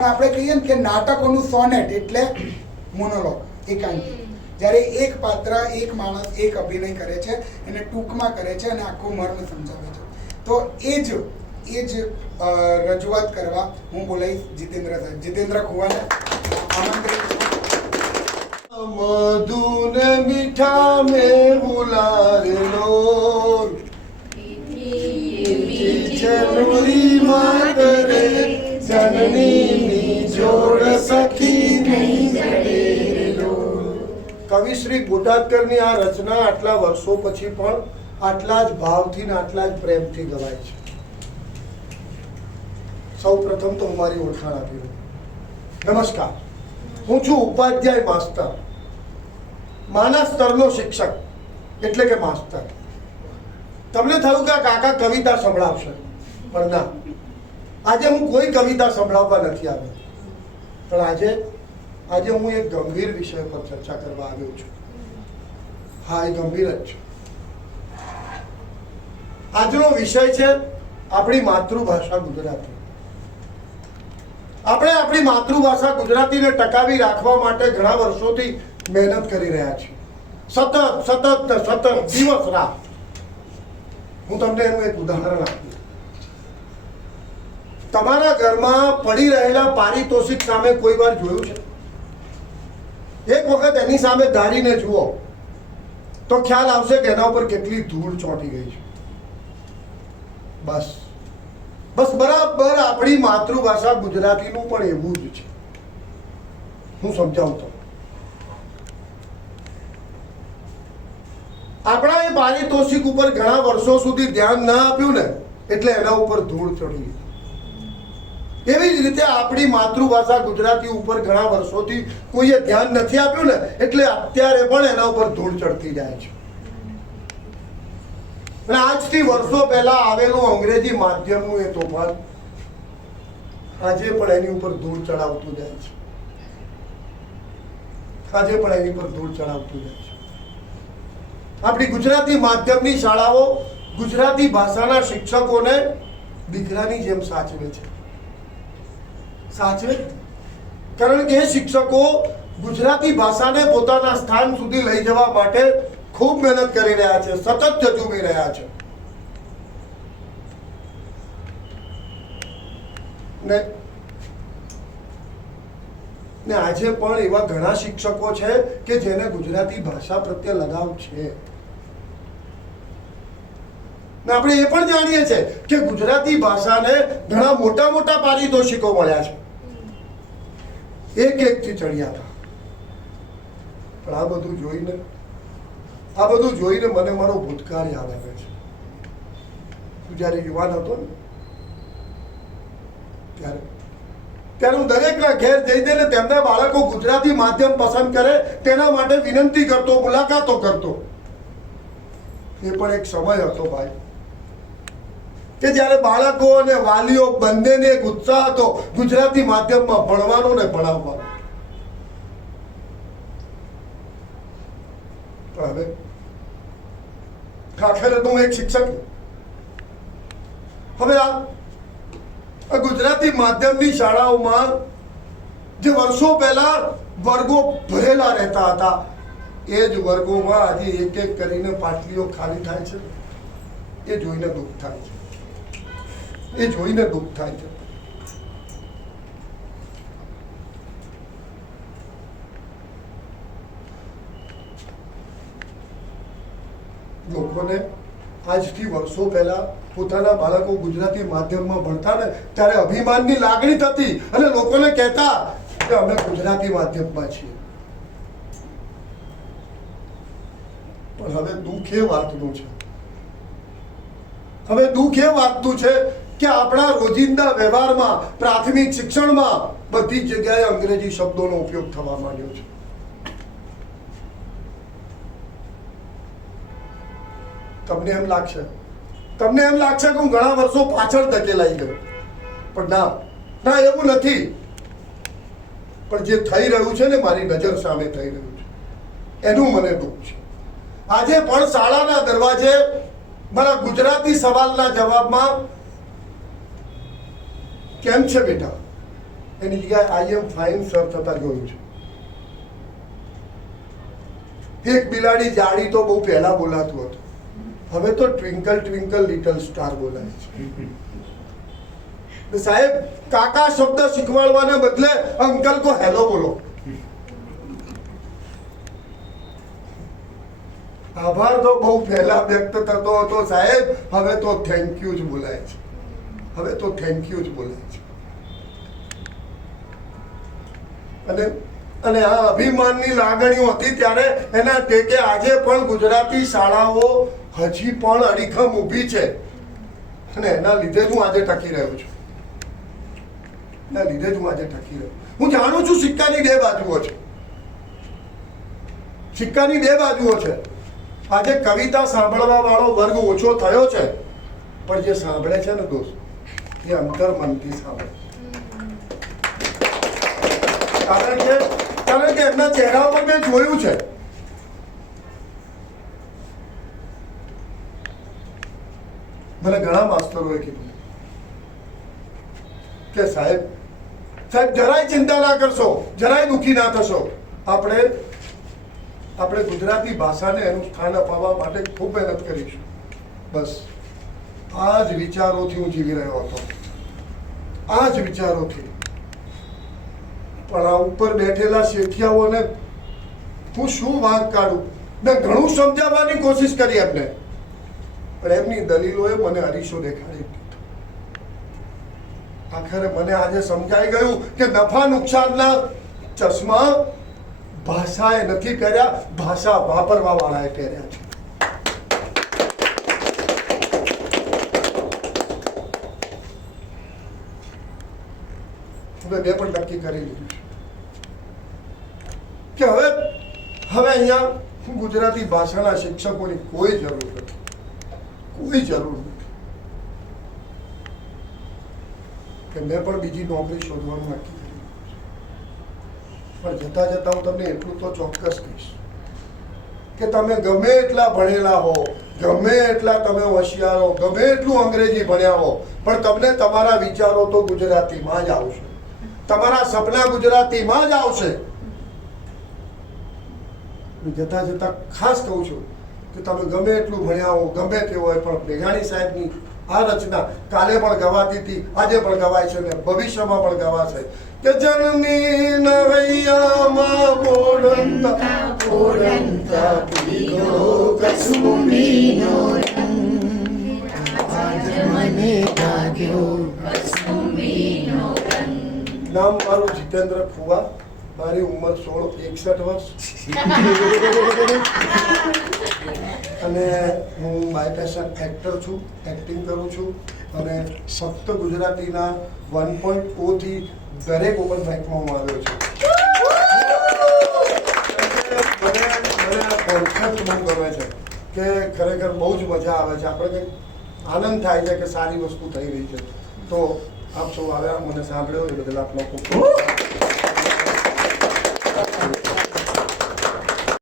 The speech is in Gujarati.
આપણે કહીએ ને કે નાટકોનું સોનેટ એટલે મોનોલોગ, એકાંકી. જ્યારે એક પાત્ર, એક માણસ એક અભિનય કરે છે, એને ટૂંકમાં કરે છે અને આખું મર્મ સમજાવે છે. તો એ જ રજૂઆત કરવા હું બોલાવીશ જીતેન્દ્ર સાહેબ. જીતેન્દ્ર ખુવાને આમંત્રિત. મધુન મીઠા में बुलारेलो चलुरी मातरे जननी जोड़ सखी नहीं जड़ेलो. કવિ શ્રી બોટાદકરની આ રચના આટલા વર્ષો પછી પણ આટલા જ ભાવથી ને આટલા જ પ્રેમથી ગવાય છે. સૌ પ્રથમ તો અમારી ઓળખાણ આપી દઉં. નમસ્કાર, હું છું ઉપાધ્યાય માસ્તર, માના સ્તરનો શિક્ષક એટલે કે માસ્તર. તમને થયું કે કાકા કવિતા સંભળાવશે, પણ ના, આજે હું કોઈ કવિતા સંભળાવવા નથી આવ્યો. પણ આજે હું એક ગંભીર વિષય પર ચર્ચા કરવા આવ્યો છું. હા, એ ગંભીર જ છે. આજનો વિષય છે આપણી માતૃભાષા ગુજરાતી. આપણે આપણી માતૃભાષા ગુજરાતીને ટકાવી રાખવા માટે ઘણા વર્ષોથી મહેનત કરી રહ્યા છીએ. સતત દિવસ રાત. હું તમને એનું એક ઉદાહરણ આપું. તમારા ઘરમાં પડી રહેલા પારિતોષિક સામે કોઈ વાર જોયું છે? એક વખત એની સામે ધારીને જુઓ તો ખ્યાલ આવશે કે એના ઉપર કેટલી ધૂળ ચોંટી ગઈ છે. બસ બરાબર આપણી માતૃભાષા ગુજરાતીનું પણ એવું જ છે. હું સમજાવું તો, આપણા એ પારિતોષિક ઉપર ઘણા વર્ષો સુધી ધ્યાન ના આપ્યું ને એટલે એના ઉપર ધૂળ ચડી. એવી જ રીતે આપણી માતૃભાષા ગુજરાતી ઉપર ઘણા વર્ષોથી કોઈએ ધ્યાન નથી આપ્યું ને એટલે અત્યારે પણ એના ઉપર ધૂળ ચડતી જાય છે. અને આજથી વર્ષો પહેલા આવેલું અંગ્રેજી માધ્યમનું એ તોફાન આજે પણ એની ઉપર ધૂળ ચડાવતું જાય છે. આપણી ગુજરાતી માધ્યમની શાળાઓ ગુજરાતી ભાષાના શિક્ષકોને દીકરાની જેમ સાચવે છે. કારણ કે એ શિક્ષકો ગુજરાતી ભાષાને પોતાના સ્થાન સુધી લઈ જવા માટે ખૂબ મહેનત કરી રહ્યા છે, સતત જજુમી રહ્યા છે. ને આજે પણ એવા ઘણા શિક્ષકો છે કે જેને ગુજરાતી ભાષા પ્રત્યે લગાવ છે. ને આપણે એ પણ જાણીએ છીએ કે ગુજરાતી ભાષાને ઘણા મોટા પારિતોષિકો મળ્યા છે. એકથી ચડ્યા હતા. પણ આ બધું જોઈને મને મારો ભૂતકાળ યાદ આવે છે. હું જ્યારે યુવાન હતો ને ત્યારે હું દરેકના ઘેર જઈને તેમના બાળકો ગુજરાતી માધ્યમ પસંદ કરે તેના માટે વિનંતી કરતો, મુલાકાતો કરતો. એ પણ એક સમય હતો ભાઈ કે જ્યારે બાળકો અને વાલીઓ બંનેને એક ઉત્સાહ હતો ગુજરાતી માધ્યમમાં ભણવાનો ને ભણાવવાનો. હવે આખરે તો હું એક શિક્ષક. હવે આ ગુજરાતી માધ્યમની શાળાઓમાં જે વર્ષો પહેલા વર્ગો ભરેલા રહેતા હતા એ જ વર્ગોમાં આજે એક કરીને પાટલીઓ ખાલી થાય છે. એ જોઈને દુઃખ થાય છે. લોકોને આજથી વર્ષો પહેલા પોતાના બાળકો ગુજરાતી માધ્યમમાં ભણતા ને ત્યારે અભિમાનની લાગણી થતી અને લોકોને કહેતા કે અમે ગુજરાતી માધ્યમમાં છીએ. પણ હવે દુઃખ એ વાતનું છે કે આપણા રોજિંદા વ્યવહારમાં, પ્રાથમિક શિક્ષણમાં બધી જગ્યાએ અંગ્રેજી શબ્દોનો ઉપયોગ થવા માંડ્યો છે. તમને એમ લાગશે કે હું ઘણા વર્ષો પાછળ ધકેલાઈ ગયો, પણ ના, એવું નથી. પણ જે થઈ રહ્યું છે ને મારી નજર સામે થઈ રહ્યું છે એનું મને દુઃખ છે. આજે પણ શાળાના દરવાજે મારા ગુજરાતી સવાલના જવાબમાં કેમ છે બેટા એની જગ્યાએ આઈ એમ ફાઇન સર થતા જોયું છે. એક બિલાડી જાડી તો બહુ પહેલા બોલાતું હતું, હવે તો ટ્વિંકલ ટ્વિંકલ લિટલ સ્ટાર બોલાય છે. સાહેબ, કાકા શબ્દ શીખવાડવાને બદલે અંકલ કો હેલો બોલો. આભાર તો બહુ પહેલા વ્યક્ત થતો હતો સાહેબ, હવે તો થેન્ક યુ જ બોલાય છે. હવે તો થેન્ક યુ જ બોલાય છે. અને આ અભિમાનની લાગણીઓ હતી ત્યારે એના ટેકે આજે પણ ગુજરાતી શાળાઓ હજી પણ અડીખમ ઊભી છે અને એના લીધે જ હું આજે ટકી રહ્યો છું. એના લીધે જ હું આજે ટકી રહ્યો. હું જાણું છું સિક્કાની બે બાજુઓ છે. સિક્કાની બે બાજુઓ છે. આજે કવિતા સાંભળવા વાળો વર્ગ ઓછો થયો છે, પણ જે સાંભળે છે ને દોસ્ત, એ અંતર્મનથી સાંભળે. કારણ કે એમના ચહેરા પર મેં જોયું છે. મને ઘણા માસ્તરોએ કીધું કે સાહેબ જરાય ચિંતા ના કરશો, જરાય દુઃખી ના થશો. આપણે ગુજરાતી ભાષાને એનું સ્થાન અપાવવા માટે ખૂબ મહેનત કરીશું. બસ આ જ વિચારોથી હું જીવી રહ્યો હતો, આ જ વિચારોથી. પણ આ ઉપર બેઠેલા શેઠિયાઓને હું શું વાંક કાઢું? મેં ઘણું સમજાવવાની કોશિશ કરી એમને, પણ એમની દલીલોએ મને અરીસો દેખાડી દીધો. આખરે મને આજે સમજાઈ ગયું કે નફા નુકસાનના ચશ્મા ભાષાએ નથી પહેર્યા, ભાષા વાપરવા વાળાએ પહેર્યા છે. મેં પણ નક્કી કરી લીધું છે કે હવે અહીંયા ગુજરાતી ભાષાના શિક્ષકોની કોઈ જરૂર નથી, કોઈ જરૂર નથી. કે મેં પણ બીજી નોકરી શોધવાનું નક્કી કર્યું. પણ જતા જતા હું તમને એટલું તો ચોક્કસ કહીશ કે તમે ગમે એટલા ભણેલા હો, ગમે એટલા તમે હોશિયાર હો, ગમે એટલું અંગ્રેજી ભણ્યા હો, પણ તમને તમારા વિચારો તો ગુજરાતીમાં જ આવશે, તમારા સપના ગુજરાતીમાં જ આવશે. જતા જતા ખાસ કહું છું કે તમે ગમે એટલું ભણ્યા હો, ગમે તે હોય, પણ મેઘાણી સાહેબની આ રચના કાલે પણ ગવાતી હતી, આજે પણ ગવાય છે ને ભવિષ્યમાં પણ ગવાશે કે જનની નવૈયામાં બોલંતા બોલંતા પીગો કસુંબીનો રંગ, આજ મને લાગ્યો કસુંબીનો રંગ. નામ મારું જીતેન્દ્ર ખુવા, મારી ઉંમર 61 વર્ષ અને હું બાય પેશન એક્ટર છું, એક્ટિંગ કરું છું અને ફક્ત ગુજરાતીના 1.0 થી દરેક ઓપન માઇકમાં હું આવ્યો છું. મને આ કોન્સેપ્ટ બહુ ગમે છે કે ખરેખર બહુ જ મજા આવે છે. આપણે કંઈક આનંદ થાય છે કે સારી વસ્તુ થઈ રહી છે. તો આપ સૌ આવ્યા, મને સાંભળ્યો એ બદલ આપનો ખૂબ